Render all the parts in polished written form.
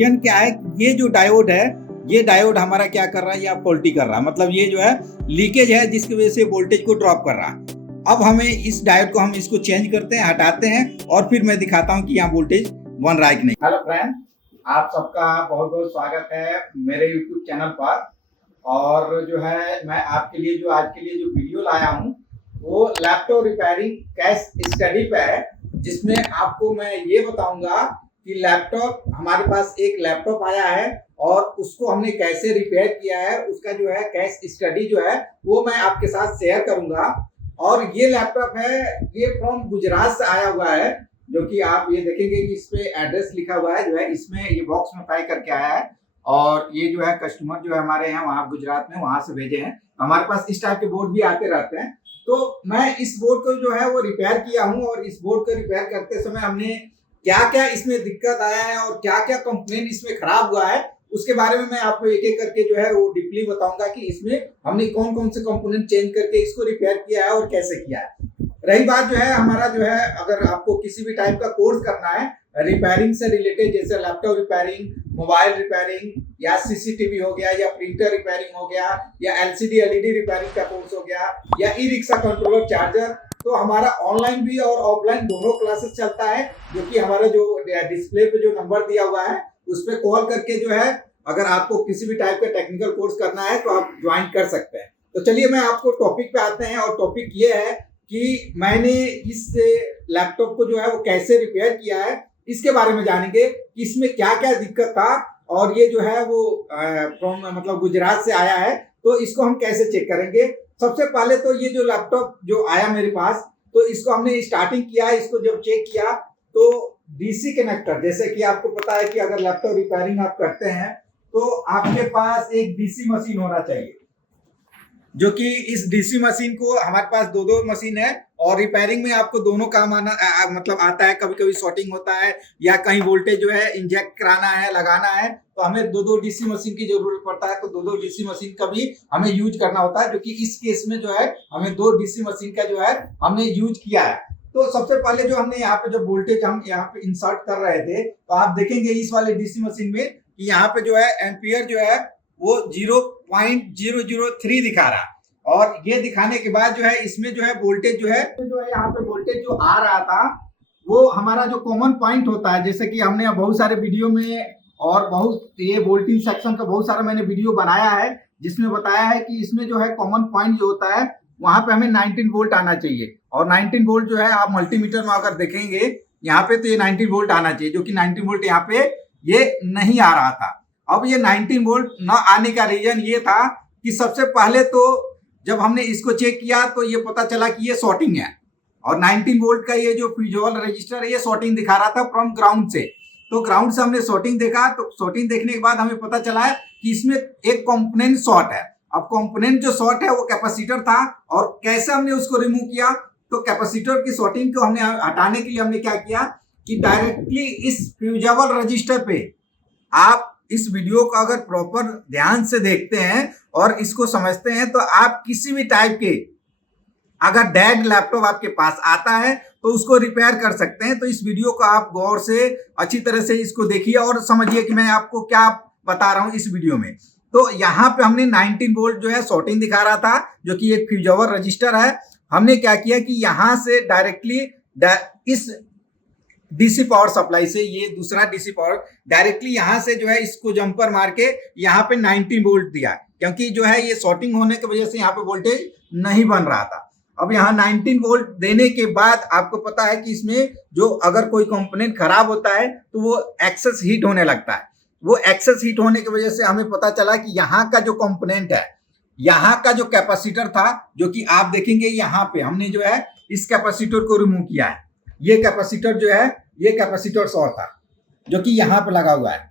Reason क्या है, ये जो डायोड है, ये डायोड हमारा क्या कर रहा है, या फॉल्टी कर रहा है, मतलब ये जो है लीकेज है, जिसकी वजह से वोल्टेज को ड्रॉप कर रहा है। अब हमें इस डायोड को हम इसको चेंज करते हैं, हटाते हैं, और फिर मैं दिखाता हूँ कि यहाँ वोल्टेज बन रहा है कि नहीं। हेलो फ्रेंड, आप सबका बहुत बहुत स्वागत है मेरे यूट्यूब चैनल पर। और जो है मैं आपके लिए जो आज के लिए जो वीडियो लाया हूँ वो लैपटॉप रिपेयरिंग केस स्टडी पे है, जिसमें आपको मैं ये बताऊंगा कि लैपटॉप हमारे पास एक लैपटॉप आया है और उसको हमने कैसे रिपेयर किया है, उसका जो है केस स्टडी जो है वो मैं आपके साथ शेयर करूंगा। और ये लैपटॉप है, ये फ्रॉम गुजरात से आया हुआ है, जो कि आप ये देखेंगे कि इस पे एड्रेस लिखा हुआ है, जो है इसमें ये बॉक्स में पैक करके आया है। और ये जो है कस्टमर जो है हमारे यहाँ वहाँ गुजरात में वहां से भेजे हैं। हमारे पास इस टाइप के बोर्ड भी आते रहते हैं। तो मैं इस बोर्ड को जो है वो रिपेयर किया हूँ, और इस बोर्ड को रिपेयर करते समय हमने क्या क्या इसमें दिक्कत आया है और क्या क्या कंप्लेंट इसमें खराब हुआ है, उसके बारे में मैं आपको एक एक करके जो है वो डीपली बताऊंगा कि इसमें हमने कौन कौन से कंपोनेंट चेंज करके इसको रिपेयर किया है और कैसे किया है। रही बात जो है हमारा जो है, अगर आपको किसी भी टाइप का कोर्स करना है रिपेयरिंग से रिलेटेड, जैसे लैपटॉप रिपेयरिंग, मोबाइल रिपेयरिंग, या सीसीटीवी हो गया, या प्रिंटर रिपेयरिंग हो गया, या एलसीडी एलईडी रिपेयरिंग का कोर्स हो गया, या ई रिक्शा कंट्रोलर चार्जर, तो हमारा ऑनलाइन भी और ऑफलाइन दोनों क्लासेस चलता है। जो कि हमारा जो डिस्प्ले पे जो नंबर दिया हुआ है उस पर कॉल करके जो है, अगर आपको किसी भी टाइप का टेक्निकल कोर्स करना है तो आप ज्वाइन कर सकते हैं। तो चलिए मैं आपको टॉपिक पे आते हैं, और टॉपिक ये है कि मैंने इस लैपटॉप को जो है वो कैसे रिपेयर किया है, इसके बारे में जानेंगे कि इसमें क्या क्या दिक्कत था। और ये जो है वो फ्रॉम मतलब गुजरात से आया है, तो इसको हम कैसे चेक करेंगे। सबसे पहले तो ये जो लैपटॉप जो आया मेरे पास, तो इसको हमने स्टार्टिंग किया, इसको जब चेक किया तो डीसी कनेक्टर, जैसे कि आपको पता है कि अगर लैपटॉप रिपेयरिंग आप करते हैं तो आपके पास एक डीसी मशीन होना चाहिए, जो कि इस डीसी मशीन को हमारे पास दो दो मशीन है, और रिपेयरिंग में आपको दोनों काम आना मतलब आता है। कभी कभी शॉर्टिंग होता है या कहीं वोल्टेज जो है इंजेक्ट कराना है, लगाना है, तो हमें दो दो डीसी मशीन की जरूरत पड़ता है। तो दो दो डीसी मशीन का भी हमें यूज करना होता है, जो कि इस केस में जो है हमें दो डीसी मशीन का जो है हमने यूज किया है। तो सबसे पहले जो हमने यहाँ पे जो वोल्टेज हम यहाँ पे इंसर्ट कर रहे थे, तो आप देखेंगे इस वाले डीसी मशीन में कि यहाँ पे जो है एम्पियर जो है वो 0.003 दिखा रहा है। और ये दिखाने के बाद जो है इसमें जो है वोल्टेज जो है यहाँ पे वोल्टेज जो आ रहा था वो हमारा जो कॉमन पॉइंट होता है, जैसे कि हमने बहुत सारे वीडियो में और बहुत ये वोल्टेज सेक्शन का बहुत सारा मैंने वीडियो बनाया है, जिसमें बताया है कि इसमें जो है कॉमन पॉइंट जो होता है वहां पे हमें 19 वोल्ट आना चाहिए। और 19 वोल्ट जो है आप मल्टीमीटर में अगर देखेंगे यहाँ पे, तो ये 19 वोल्ट आना चाहिए, जो कि 19 वोल्ट यहाँ पे ये नहीं आ रहा था। अब ये 19 वोल्ट न आने का रीजन ये था कि सबसे पहले तो जब हमने इसको चेक किया तो ये पता चला कि ये शॉर्टिंग है, और 19 वोल्ट का ये जो फ्यूजल रजिस्टर है ये शॉर्टिंग दिखा रहा था फ्रॉम ग्राउंड से। तो ग्राउंड से हमने शॉर्टिंग देखा, तो शॉर्टिंग देखने के बाद हमें पता चला है कि इसमें एक कंपोनेंट शॉर्ट है। अब कंपोनेंट जो शॉर्ट है वो कैपेसिटर था, और कैसे हमने उसको रिमूव किया, तो कैपेसिटर की शॉर्टिंग को हमने हटाने के लिए हमने क्या किया कि डायरेक्टली इस फ्यूजेबल रजिस्टर पे, आप इस वीडियो को अगर प्रॉपर ध्यान से देखते हैं और इसको समझते हैं, तो आप किसी भी टाइप के अगर डेड लैपटॉप आपके पास आता है तो उसको रिपेयर कर सकते हैं। तो इस वीडियो को आप गौर से अच्छी तरह से इसको देखिए और समझिए कि मैं आपको क्या बता रहा हूं इस वीडियो में। तो यहाँ पे हमने 19 वोल्ट जो है शॉर्टिंग दिखा रहा था, जो कि एक फ्यूजेबल रजिस्टर है। हमने क्या किया कि यहाँ से डायरेक्टली इस डीसी पावर सप्लाई से, ये दूसरा डीसी पावर डायरेक्टली यहां से जो है इसको जंपर मार के यहाँ पे 19 वोल्ट दिया, क्योंकि जो है ये शॉर्टिंग होने की वजह से यहाँ पे वोल्टेज नहीं बन रहा था। अब यहाँ 19 वोल्ट देने के बाद आपको पता है कि इसमें जो अगर कोई कंपोनेंट खराब होता है तो वो एक्सेस हीट होने लगता है। वो एक्सेस हीट होने की वजह से हमें पता चला कि यहाँ का जो कंपोनेंट है, यहाँ का जो कैपेसिटर था, जो कि आप देखेंगे यहाँ पे हमने जो है इस कैपेसिटर को रिमूव किया है। ये कैपेसिटर जो है, ये कैपेसिटर शॉर्ट था जो कि यहाँ पे लगा हुआ है,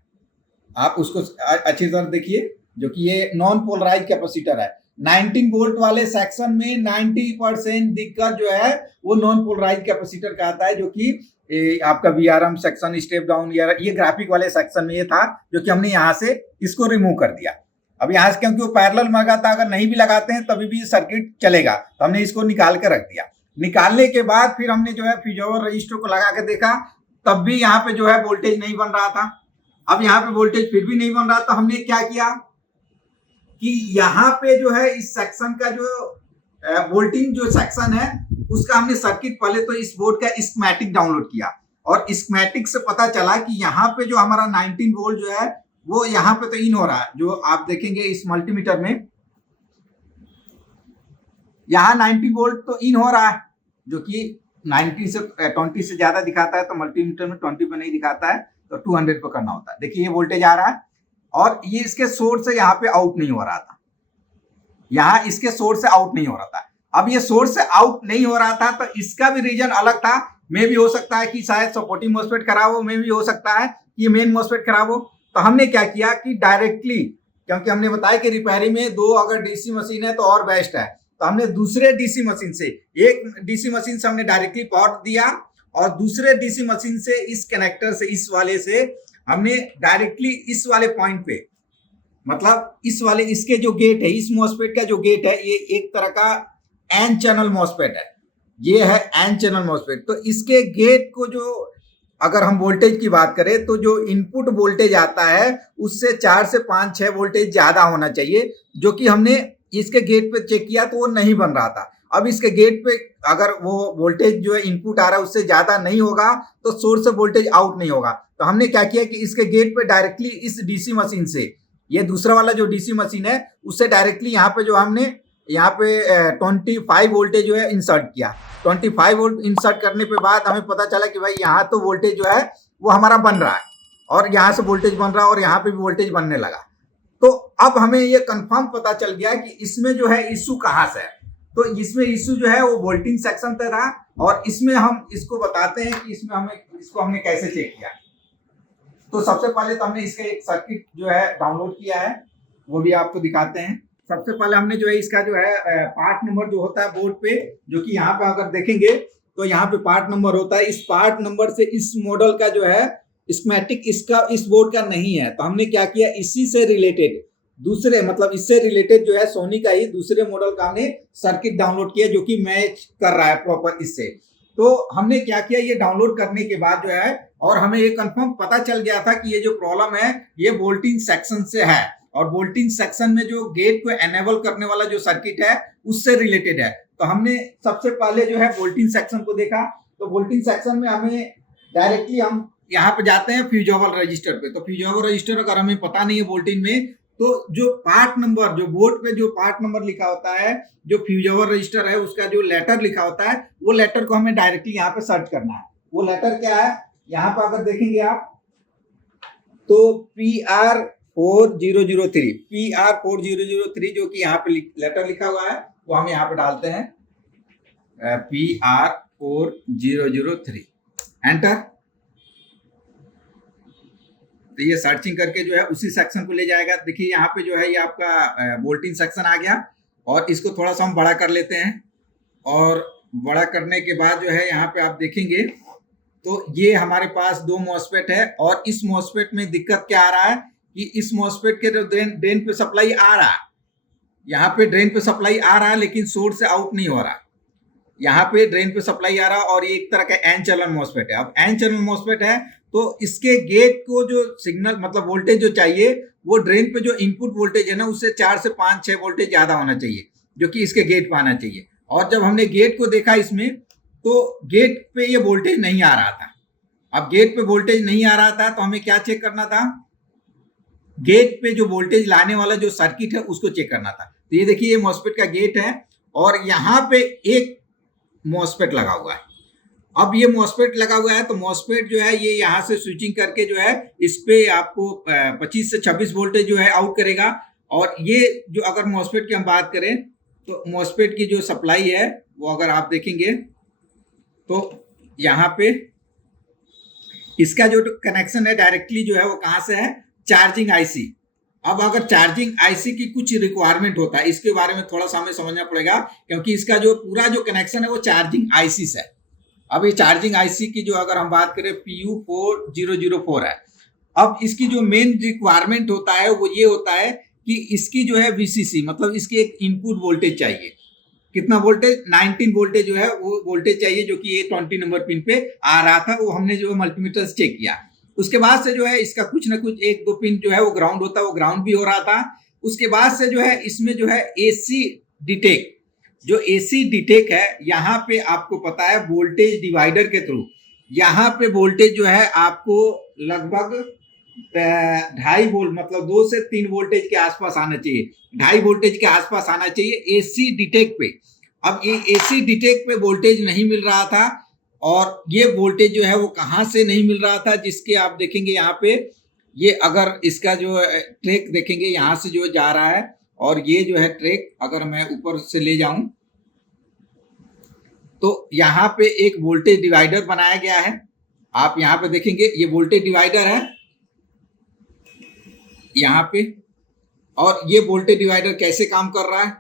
आप उसको अच्छी तरह देखिए, जो कि ये नॉन पोलराइज कैपेसिटर है। 19 वोल्ट वाले सेक्शन में 90% दिक्कत जो है वो नॉन पोलराइज कैपेसिटर का आता है, जो कि आपका VRM सेक्शन, स्टेप डाउन, या ये ग्राफिक वाले सेक्शन में ये था, जो कि हमने यहाँ से इसको रिमूव कर दिया। अब यहाँ से क्योंकि वो पैरेलल में लगा था, अगर नहीं भी लगाते हैं तभी भी सर्किट चलेगा, तो हमने इसको निकाल के रख दिया। निकालने के बाद फिर हमने जो है फ्यूजेबल रजिस्टर को लगा के देखा, तब भी यहाँ पे जो है वोल्टेज नहीं बन रहा था। अब यहाँ पे वोल्टेज फिर भी नहीं बन रहा, तो हमने क्या किया कि यहाँ पे जो है इस सेक्शन का जो वोल्टिंग जो सेक्शन है उसका हमने सर्किट पहले तो इस बोर्ड का स्कीमेटिक डाउनलोड किया, और स्कीमेटिक से पता चला कि यहाँ पे जो हमारा 19 वोल्ट जो है वो यहाँ पे तो इन हो रहा है, जो आप देखेंगे इस मल्टीमीटर में यहाँ 90 वोल्ट तो इन हो रहा है, जो कि 90 से 20 से ज्यादा दिखाता है, तो मल्टीमीटर में 20 पे नहीं दिखाता है, तो 200 पे करना होता है। देखिए ये वोल्टेज आ रहा है और ये इसके सोर्स से यहाँ पे आउट नहीं हो रहा था, यहाँ इसके सोर्स से आउट नहीं हो रहा था। अब ये सोर्स से आउट नहीं हो रहा था तो इसका भी रीजन अलग था। मे भी हो सकता है कि शायद सपोर्टिंग मॉसफेट खराब हो, मे भी हो सकता है कि मेन मॉसफेट खराब हो। तो हमने क्या किया कि डायरेक्टली, क्योंकि हमने बताया कि रिपेयरिंग में 2 अगर डीसी मशीन है तो और बेस्ट है, तो हमने दूसरे डीसी मशीन से, एक डीसी मशीन से हमने डायरेक्टली पावर दिया और दूसरे डीसी मशीन से इस कनेक्टर से, इस वाले से हमने डायरेक्टली इस वाले पॉइंट पे, मतलब इस वाले, इसके जो गेट है, इस मॉसफेट का जो गेट है, ये एक तरह का एन चैनल मॉसफेट है, ये है एन चैनल मॉसफेट। तो इसके गेट को जो अगर हम वोल्टेज की बात करें तो जो इनपुट वोल्टेज आता है उससे 4 से 5-6 वोल्टेज ज्यादा होना चाहिए, जो कि हमने इसके गेट पे चेक किया तो वो नहीं बन रहा था। अब इसके गेट पे अगर वो वोल्टेज जो है इनपुट आ रहा है उससे ज्यादा नहीं होगा तो सोर्स से वोल्टेज आउट नहीं होगा। तो हमने क्या किया कि इसके गेट पे डायरेक्टली इस डीसी मशीन से, ये दूसरा वाला जो डीसी मशीन है उससे डायरेक्टली यहाँ पे जो हमने यहाँ पे 25 वोल्टेज जो है इंसर्ट किया। 25 वोल्ट इंसर्ट करने के बाद हमें पता चला कि भाई यहाँ तो वोल्टेज जो है वो हमारा बन रहा है और यहाँ से वोल्टेज बन रहा है और यहाँ पे भी वोल्टेज बनने लगा। तो अब हमें ये कंफर्म पता चल गया कि इसमें जो है इशू कहाँ से है। तो इसमें इशू जो है वो वोल्टिंग सेक्शन पे था, और इसमें हम इसको बताते हैं कि इसमें हमने कैसे चेक किया। तो सबसे पहले तो हमने इसका एक सर्किट जो है डाउनलोड किया है, वो भी आपको दिखाते हैं। सबसे पहले हमने जो है इसका जो है पार्ट नंबर जो होता है बोर्ड पे, जो कि यहाँ पे अगर देखेंगे तो यहाँ पे पार्ट नंबर होता है। इस पार्ट नंबर से इस मॉडल का जो है स्कीमेटिक इसका इस बोर्ड का नहीं है, तो हमने क्या किया, इसी से रिलेटेड दूसरे, मतलब इससे रिलेटेड जो है सोनी का ही दूसरे मॉडल का हमने सर्किट डाउनलोड किया, जो कि मैच कर रहा है प्रॉपर इससे। तो हमने क्या किया, ये डाउनलोड करने के बाद जो है, और हमें ये कंफर्म पता चल गया था कि ये जो प्रॉब्लम है ये वोल्टिंग सेक्शन से है, और वोल्टिंग सेक्शन में जो गेट को एनेबल करने वाला जो सर्किट है उससे रिलेटेड है। तो हमने सबसे पहले जो है वोल्टिंग सेक्शन को देखा। तो वोल्टिंग सेक्शन में हमें डायरेक्टली हम यहाँ पे जाते हैं फ्यूज ओवर रजिस्टर पे। तो फ्यूज ओवर रजिस्टर अगर हमें पता नहीं है वोल्टिंग में, तो जो पार्ट नंबर, जो बोर्ड पे जो पार्ट नंबर लिखा होता है, जो फ्यूज ओवर रजिस्टर है उसका जो लेटर लिखा होता है, वो लेटर को हमें डायरेक्टली यहाँ पे सर्च करना है। वो लेटर क्या है, यहाँ पे अगर देखेंगे आप तो PR4003 जो कि यहाँ पे लेटर लिखा हुआ है वो हम यहाँ पे डालते हैं PR4003, एंटर। तो ये सर्चिंग करके जो है उसी सेक्शन को ले जाएगा। देखिए यहाँ पे जो है ये आपका वोल्टिंग सेक्शन आ गया, और इसको थोड़ा सा हम बड़ा कर लेते हैं। और बड़ा करने के बाद जो है यहाँ पे आप देखेंगे तो ये हमारे पास 2 मॉसफेट है, और इस मॉसफेट में दिक्कत क्या आ रहा है कि इस मॉसफेट के जो ड्रेन पे सप्लाई आ रहा है, यहाँ पे ड्रेन पे सप्लाई आ रहा है लेकिन सोर्स से आउट नहीं हो रहा। यहाँ पे ड्रेन पे सप्लाई आ रहा है और ये एक तरह का एन चैनल मॉसफेट है। अब एन चैनल मॉसफेट है तो इसके गेट को जो सिग्नल, मतलब वोल्टेज जो चाहिए, वो ड्रेन पे जो इनपुट वोल्टेज है ना उससे 4 से 5-6 वोल्टेज ज्यादा होना चाहिए, जो कि इसके गेट पे आना चाहिए। और जब हमने गेट को देखा इसमें, तो गेट पे ये वोल्टेज नहीं आ रहा था। अब गेट पे वोल्टेज नहीं आ रहा था तो हमें क्या चेक करना था, गेट पे जो वोल्टेज लाने वाला जो सर्किट है उसको चेक करना था। तो ये देखिए ये मॉसफेट का गेट है और यहाँ पे एक मॉसफेट लगा हुआ है। अब ये मॉसफेट लगा हुआ है तो मॉसफेट जो है ये यहाँ से स्विचिंग करके जो है इस पे आपको 25 से 26 वोल्टेज जो है आउट करेगा। और ये जो अगर मॉसफेट की हम बात करें तो मॉसफेट की जो सप्लाई है वो अगर आप देखेंगे तो यहाँ पे इसका जो कनेक्शन है डायरेक्टली जो है वो कहाँ से है, चार्जिंग आईसी। अब अगर चार्जिंग आईसी की कुछ रिक्वायरमेंट होता है, इसके बारे में थोड़ा सा हमें समझना पड़ेगा, क्योंकि इसका जो पूरा जो कनेक्शन है वो चार्जिंग आईसी से है। अब ये चार्जिंग आईसी की जो अगर हम बात करें PU4004 है। अब इसकी जो मेन रिक्वायरमेंट होता है वो ये होता है कि इसकी जो है VCC, मतलब इसकी एक इनपुट वोल्टेज चाहिए। कितना वोल्टेज, 19 वोल्टेज जो है वो वोल्टेज चाहिए, जो कि ये 20 नंबर पिन पे आ रहा था। वो हमने जो मल्टीमीटर से चेक किया उसके बाद से जो है इसका कुछ ना कुछ एक दो पिन जो है वो ग्राउंड होता है, वो ग्राउंड भी हो रहा था। उसके बाद से जो है इसमें जो है एसी डिटेक्ट, जो एसी डिटेक्ट है, यहाँ पे आपको पता है वोल्टेज डिवाइडर के थ्रू यहाँ पे वोल्टेज जो है आपको लगभग 2.5 वोल्ट, मतलब 2 से 3 वोल्टेज के आसपास आना चाहिए, 2.5 वोल्टेज के आसपास आना चाहिए एसी डिटेक्ट पे। अब ये एसी डिटेक्ट पे वोल्टेज नहीं मिल रहा था, और ये वोल्टेज जो है वो कहाँ से नहीं मिल रहा था, जिसके आप देखेंगे यहाँ पे, ये अगर इसका जो ट्रैक देखेंगे यहाँ से जो जा रहा है, और ये जो है ट्रैक अगर मैं ऊपर से ले जाऊं तो यहाँ पे एक वोल्टेज डिवाइडर बनाया गया है। आप यहाँ पे देखेंगे ये वोल्टेज डिवाइडर है यहाँ पे, और ये वोल्टेज डिवाइडर कैसे काम कर रहा है,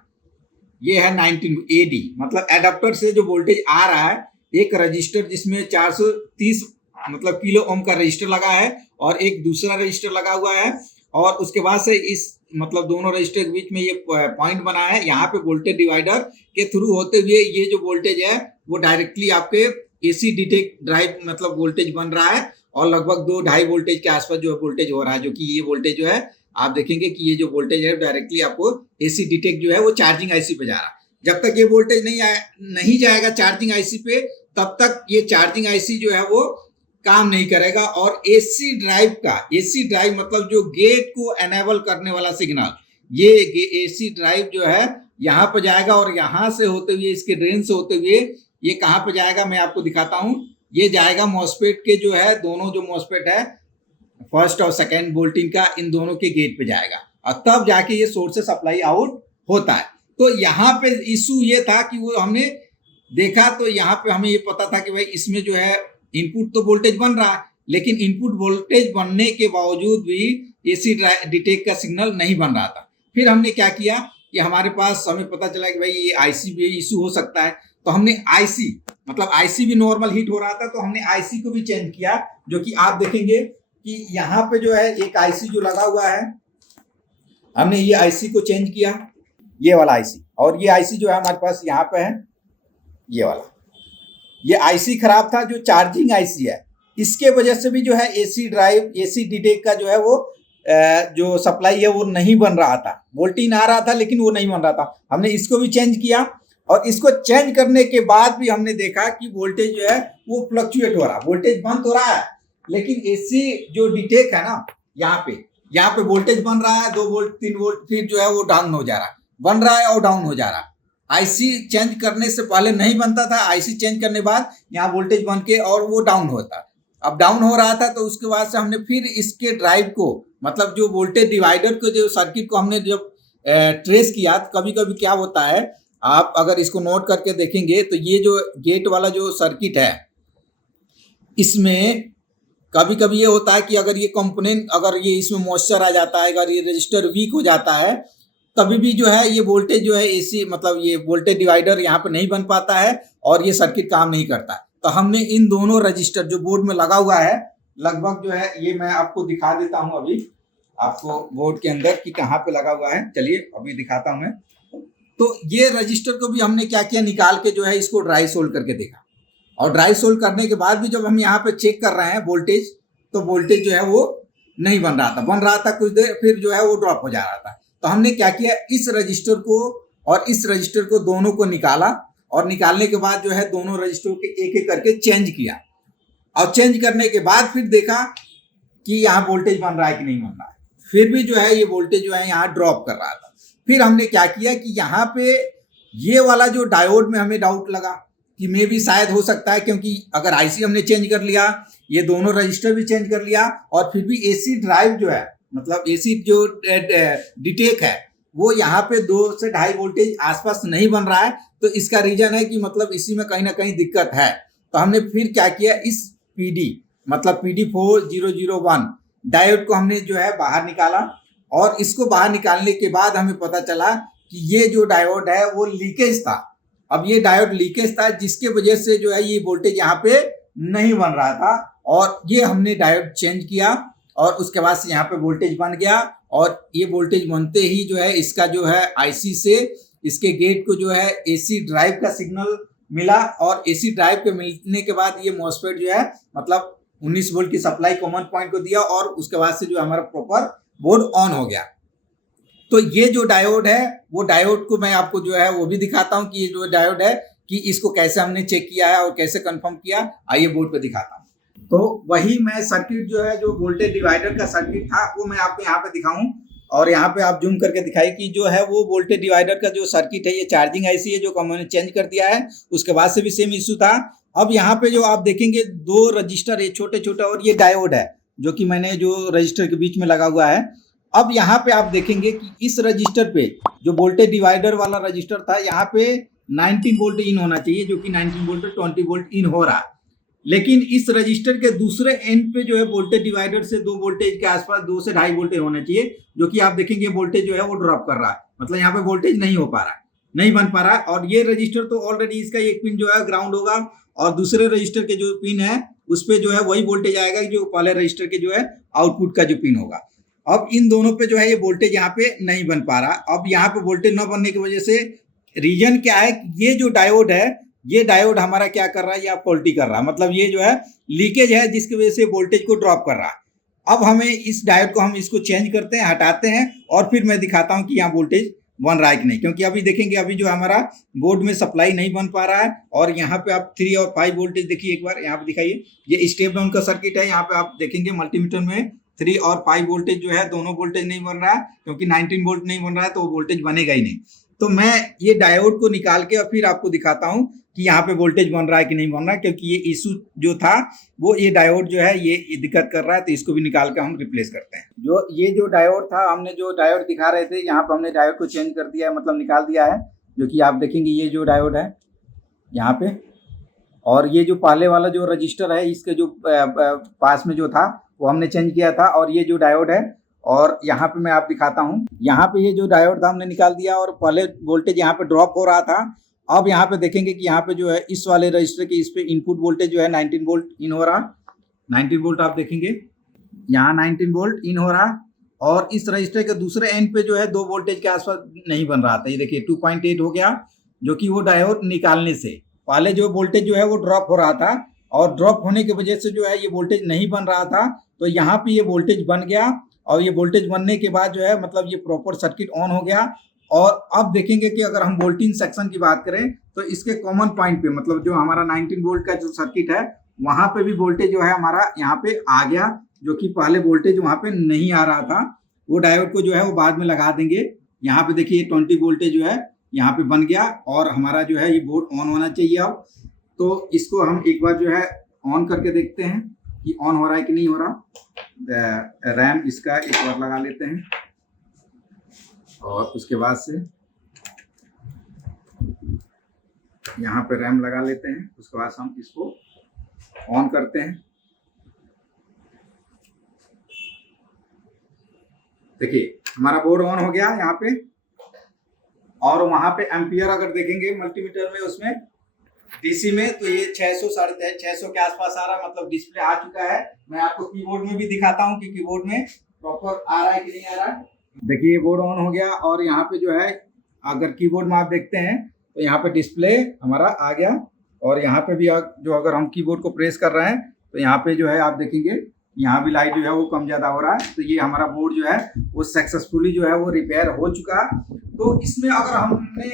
ये है 19 AD, मतलब एडाप्टर से जो वोल्टेज आ रहा है, एक रजिस्टर जिसमें 430 मतलब किलो ओम का रजिस्टर लगा है, और एक दूसरा रजिस्टर लगा हुआ है, और उसके बाद से इस मतलब दोनों रजिस्टर के बीच में ये पॉइंट बना है। यहाँ पे वोल्टेज डिवाइडर के थ्रू होते हुए ये जो वोल्टेज है वो डायरेक्टली आपके एसी डिटेक्ट ड्राइव मतलब वोल्टेज बन रहा है, और लगभग 2-2.5 वोल्टेज के आसपास जो है वोल्टेज हो रहा है, जो कि ये वोल्टेज जो है आप देखेंगे कि ये जो वोल्टेज है डायरेक्टली आपको एसी डिटेक्ट जो है वो चार्जिंग आईसी पे जा रहा है। जब तक ये वोल्टेज नहीं जाएगा चार्जिंग आईसी पे, तब तक ये चार्जिंग आईसी जो है वो काम नहीं करेगा। और एसी ड्राइव मतलब जो गेट को एनेबल करने वाला सिग्नल, ये एसी ड्राइव जो है यहाँ पे जाएगा, और यहाँ से होते हुए इसके ड्रेन से होते हुए ये कहाँ पे जाएगा मैं आपको दिखाता हूँ। ये जाएगा मॉसफेट के जो है दोनों जो मॉसफेट है फर्स्ट और सेकेंड वोल्टिंग का, इन दोनों के गेट पे जाएगा, और तब जाके ये सोर्स से सप्लाई आउट होता है। तो यहाँ पे इशू ये था कि वो हमने देखा, तो यहाँ पे हमें ये पता था कि भाई इसमें जो है इनपुट तो वोल्टेज बन रहा है, लेकिन इनपुट वोल्टेज बनने के बावजूद भी एसी डिटेक्ट का सिग्नल नहीं बन रहा था। फिर हमने क्या किया कि हमारे पास हमें पता चला कि भाई ये आईसी भी इशू हो सकता है, तो हमने आईसी मतलब आईसी भी नॉर्मल हीट हो रहा था, तो हमने आईसी को भी चेंज किया, जो कि आप देखेंगे कि यहाँ पे जो है एक आईसी जो लगा हुआ है, हमने ये आईसी को चेंज किया, ये वाला आईसी, और ये आईसी जो है हमारे पास यहाँ पे है, ये वाला, ये आईसी खराब था जो चार्जिंग आईसी है, इसके वजह से भी जो है एसी ड्राइव एसी डिटेक्ट का जो है वो जो सप्लाई है वो नहीं बन रहा था, वोल्टेज आ रहा था लेकिन वो नहीं बन रहा था। हमने इसको भी चेंज किया, और इसको चेंज करने के बाद भी हमने देखा कि वोल्टेज जो है वो फ्लक्चुएट हो रहा है, वोल्टेज बंद हो रहा है, लेकिन एसी जो डिटेक्ट है ना, यहाँ पे वोल्टेज बन रहा है 2 वोल्ट 3 वोल्ट, फिर जो है वो डाउन हो जा रहा है, बन रहा है और डाउन हो जा रहा है। आईसी चेंज करने से पहले नहीं बनता था, आईसी चेंज करने बाद यहाँ वोल्टेज बन के और वो डाउन होता, अब डाउन हो रहा था। तो उसके बाद से हमने फिर इसके ड्राइव को मतलब जो वोल्टेज डिवाइडर को जो सर्किट को हमने जब ट्रेस किया, तो कभी कभी क्या होता है, आप अगर इसको नोट करके देखेंगे तो ये जो गेट वाला जो सर्किट है, इसमें कभी कभी ये होता है कि अगर ये कंपोनेंट अगर ये इसमें मॉइस्चर आ जाता है, अगर ये रजिस्टर वीक हो जाता है, तभी भी जो है ये वोल्टेज जो है एसी मतलब ये वोल्टेज डिवाइडर यहाँ पे नहीं बन पाता है और ये सर्किट काम नहीं करता है। तो हमने इन दोनों रजिस्टर जो बोर्ड में लगा हुआ है, लगभग जो है ये मैं आपको दिखा देता हूँ अभी आपको बोर्ड के अंदर कि कहाँ पे लगा हुआ है, चलिए अभी दिखाता हूँ मैं। तो ये रजिस्टर को भी हमने क्या किया, निकाल के जो है इसको ड्राई सोल्ड करके देखा, और ड्राई सोल्ड करने के बाद भी जब हम यहाँ पे चेक कर रहे हैं वोल्टेज, तो वोल्टेज जो है वो नहीं बन रहा था कुछ देर, फिर जो है वो ड्रॉप हो जा रहा था। तो हमने क्या किया, इस रजिस्टर को और इस रजिस्टर को दोनों को निकाला, और निकालने के बाद जो है दोनों रजिस्टर के एक एक करके चेंज किया, और चेंज करने के बाद फिर देखा कि यहाँ वोल्टेज बन रहा है कि नहीं बन रहा है, फिर भी जो है ये वोल्टेज जो है यहाँ ड्रॉप कर रहा था। फिर हमने क्या किया कि यहाँ पे ये वाला जो डायोड में हमें डाउट लगा कि मे भी शायद हो सकता है, क्योंकि अगर आईसी हमने चेंज कर लिया, ये दोनों रजिस्टर भी चेंज कर लिया, और फिर भी एसी ड्राइव जो है मतलब एसी जो डिटेक्ट है वो यहाँ पे 2 से 2.5 वोल्टेज आसपास नहीं बन रहा है। तो इसका रीजन है कि मतलब इसी में कहीं ना कहीं दिक्कत है। तो हमने फिर क्या किया, इस PD मतलब PD4001 डायोड को हमने जो है बाहर निकाला, और इसको बाहर निकालने के बाद हमें पता चला कि ये जो डायोड है वो लीकेज था। अब ये डायोड लीकेज था जिसके वजह से जो है ये वोल्टेज यहाँ पे नहीं बन रहा था, और ये हमने डायोड चेंज किया, और उसके बाद से यहाँ पे वोल्टेज बन गया। और ये वोल्टेज बनते ही जो है इसका जो है आईसी से इसके गेट को जो है एसी ड्राइव का सिग्नल मिला, और एसी ड्राइव के मिलने के बाद ये मॉसफेट जो है मतलब 19 वोल्ट की सप्लाई कॉमन पॉइंट को दिया और उसके बाद से जो हमारा प्रॉपर बोर्ड ऑन हो गया। तो ये जो डायोड है वो डायोड को मैं आपको जो है वो भी दिखाता हूँ कि ये जो डायोड है कि इसको कैसे हमने चेक किया है और कैसे कंफर्म किया। आइए बोर्ड पे दिखाता हूँ। तो वही मैं सर्किट जो है जो वोल्टेज डिवाइडर का सर्किट था वो मैं आपको यहाँ पे दिखाऊं और यहाँ पे आप जूम करके दिखाई कि जो है वो वोल्टेज डिवाइडर का जो सर्किट है ये चार्जिंग आईसी है जो मैंने चेंज कर दिया है। उसके बाद से भी सेम इशू था। अब यहाँ पे जो आप देखेंगे 2 रजिस्टर है छोटे छोटे और ये डायोड है जो कि मैंने जो रजिस्टर के बीच में लगा हुआ है। अब यहाँ पे आप देखेंगे कि इस रजिस्टर पे जो वोल्टेज डिवाइडर वाला रजिस्टर था यहाँ पे 19 वोल्ट इन होना चाहिए जो कि 19 वोल्ट पे 20 वोल्ट इन हो रहा है। लेकिन इस रजिस्टर के दूसरे एंड पे जो है वोल्टेज डिवाइडर से 2 वोल्टेज के आसपास 2 से 2.5 वोल्टेज होना चाहिए जो कि आप देखेंगे वोल्टेज जो है वो ड्रॉप कर रहा है। मतलब यहाँ पे वोल्टेज नहीं हो पा रहा है, नहीं बन पा रहा है। और ये रजिस्टर तो ऑलरेडी इसका एक पिन जो है ग्राउंड होगा और दूसरे रजिस्टर के जो पिन है उस पर जो है वही वोल्टेज आएगा जो पहले रजिस्टर के जो है आउटपुट का जो पिन होगा। अब इन दोनों पे जो है ये वोल्टेज यहाँ पे नहीं बन पा रहा। अब यहाँ पे वोल्टेज न बनने की वजह से रीजन क्या है, ये जो डायोड है ये डायोड हमारा क्या कर रहा है, या फॉल्टी कर रहा है। मतलब ये जो है लीकेज है जिसकी वजह से वोल्टेज को ड्रॉप कर रहा है। अब हमें इस डायोड को हम इसको चेंज करते हैं, हटाते हैं और फिर मैं दिखाता हूँ कि यहाँ वोल्टेज बन रहा है कि नहीं। क्योंकि अभी देखेंगे अभी जो हमारा बोर्ड में सप्लाई नहीं बन पा रहा है। और यहाँ पे आप 3 और 5 वोल्टेज देखिए, एक बार यहाँ पे दिखाइए। ये स्टेप डाउन का सर्किट है। यहाँ पे आप देखेंगे मल्टीमीटर में 3 और 5 वोल्टेज जो है दोनों वोल्टेज नहीं बन रहा है क्योंकि 19 वोल्ट नहीं बन रहा है तो वोल्टेज बनेगा ही नहीं। तो मैं ये डायोड को निकाल के और फिर आपको दिखाता हूँ कि यहाँ पे वोल्टेज बन रहा है कि नहीं बन रहा है। क्योंकि ये इशू जो था वो ये डायोड जो है ये दिक्कत कर रहा है, तो इसको भी निकाल के हम रिप्लेस करते हैं। जो ये जो डायोड था, हमने जो डायोड दिखा रहे थे यहाँ पे हमने डायोड को चेंज कर दिया है, मतलब निकाल दिया है। जो कि आप देखेंगे ये जो डायोड है यहाँ पे, और ये जो पहले वाला जो रजिस्टर है इसके जो पास में जो था वो हमने चेंज किया था। और ये जो डायोड है और यहाँ पे मैं आप दिखाता हूँ, यहाँ पे ये जो डायोड था हमने निकाल दिया और पहले वोल्टेज यहाँ पे ड्रॉप हो रहा था। अब यहाँ पे देखेंगे कि यहाँ पे जो है इस वाले रजिस्टर के इस पे इनपुट वोल्टेज जो है 19 वोल्ट इन हो रहा। 19 वोल्ट आप देखेंगे यहाँ 19 वोल्ट इन हो रहा। और इस रजिस्टर के दूसरे एंड पे जो है 2 वोल्टेज के आसपास नहीं बन रहा था। ये देखिए 2.8 हो गया जो कि वो डायोड निकालने से पहले जो वोल्टेज जो है वो ड्रॉप हो रहा था और ड्रॉप होने की वजह से जो है ये वोल्टेज नहीं बन रहा था। तो यहाँ पे ये वोल्टेज बन गया और ये वोल्टेज बनने के बाद जो है मतलब ये प्रॉपर सर्किट ऑन हो गया। और अब देखेंगे कि अगर हम वोल्टेज सेक्शन की बात करें तो इसके कॉमन पॉइंट पे मतलब जो हमारा 19 वोल्ट का जो सर्किट है वहां पे भी वोल्टेज जो है हमारा यहाँ पे आ गया, जो कि पहले वोल्टेज वहां पे नहीं आ रहा था। वो डायोड को जो है वो बाद में लगा देंगे। यहाँ पे देखिए 20 वोल्टेज जो है यहाँ पे बन गया और हमारा जो है ये बोर्ड ऑन होना चाहिए। अब तो इसको हम एक बार जो है ऑन करके देखते हैं कि ऑन हो रहा है कि नहीं हो रहा। रैम इसका एक बार लगा लेते हैं और उसके बाद से यहाँ पे रैम लगा लेते हैं। उसके बाद हम इसको ऑन करते हैं। देखिए हमारा बोर्ड ऑन हो गया यहाँ पे। और वहां पे एम्पियर अगर देखेंगे मल्टीमीटर में उसमें डीसी में तो ये 600 650 के आसपास आ रहा, मतलब डिस्प्ले आ चुका है। मैं आपको कीबोर्ड में भी दिखाता हूँ कि कीबोर्ड में प्रॉपर आ रहा है कि नहीं आ रहा है। देखिए बोर्ड ऑन हो गया और यहाँ पे जो है अगर कीबोर्ड में आप देखते हैं तो यहाँ पे डिस्प्ले हमारा आ गया। और यहाँ पे भी जो अगर हम कीबोर्ड को प्रेस कर रहे हैं तो यहाँ पे जो है आप देखेंगे यहाँ भी लाइट जो है वो कम ज़्यादा हो रहा है। तो ये हमारा बोर्ड जो है वो सक्सेसफुली जो है वो रिपेयर हो चुका। तो इसमें अगर हमने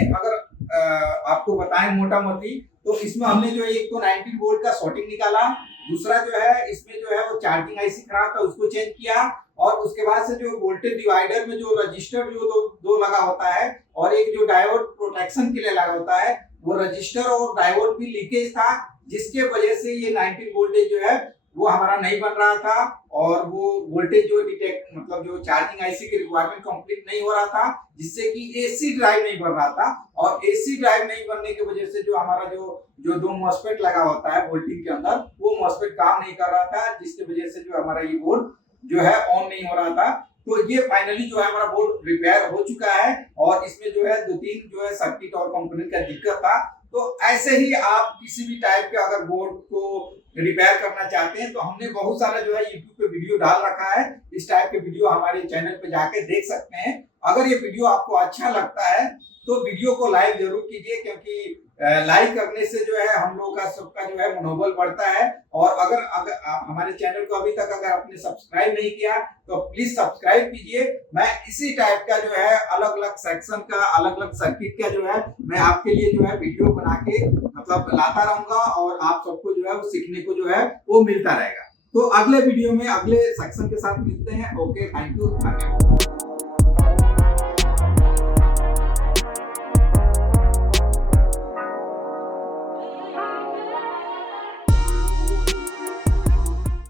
आपको बताएं मोटा मोटी तो इसमें हमने जो है एक तो 19 वोल्ट का शॉर्टिंग निकाला, दूसरा जो है इसमें जो है वो चार्जिंग आईसी खराब था उसको चेंज किया। और उसके बाद से जो वोल्टेज डिवाइडर में जो रजिस्टर जो दो लगा होता है और एक जो डायोड प्रोटेक्शन के लिए लगा होता है वो रजिस्टर और डायोड भी लीकेज था, जिसके वजह से ये 19 वोल्टेज जो है वो हमारा नहीं बन रहा था। और वो वोल्टेज जो डिटेक्ट मतलब जो चार्जिंग आईसी की रिक्वायरमेंट कंप्लीट नहीं हो रहा था, जिससे कि एसी ड्राइव नहीं बन रहा था। और एसी ड्राइव नहीं बनने की वजह से जो हमारा जो 2 मॉसफेट लगा होता है वोल्टेज के अंदर वो मॉसफेट काम नहीं कर रहा था, जिसकी वजह से जो हमारा ये बोर्ड जो है ऑन नहीं हो रहा था। तो ये फाइनली जो है हमारा बोर्ड रिपेयर हो चुका है और इसमें जो है 2-3 जो है सर्किट और कंपोनेंट का दिक्कत था। तो ऐसे ही आप किसी भी टाइप के अगर बोर्ड को रिपेयर करना चाहते हैं तो हमने बहुत सारा जो है यूट्यूब पे वीडियो डाल रखा है। इस टाइप के वीडियो हमारे चैनल पे जाके देख सकते हैं। अगर ये वीडियो आपको अच्छा लगता है तो वीडियो को लाइक जरूर कीजिए, क्योंकि लाइक करने से जो है हम लोगों का सबका जो है मनोबल बढ़ता है। और अगर हमारे चैनल को अभी तक अगर आपने सब्सक्राइब नहीं किया तो प्लीज सब्सक्राइब कीजिए। मैं इसी टाइप का जो है अलग अलग सेक्शन का, अलग अलग सर्किट का जो है मैं आपके लिए जो है वीडियो बना के मतलब लाता रहूंगा और आप सबको जो है वो सीखने को जो है वो मिलता रहेगा। तो अगले वीडियो में अगले सेक्शन के साथ मिलते हैं। Okay, thank you.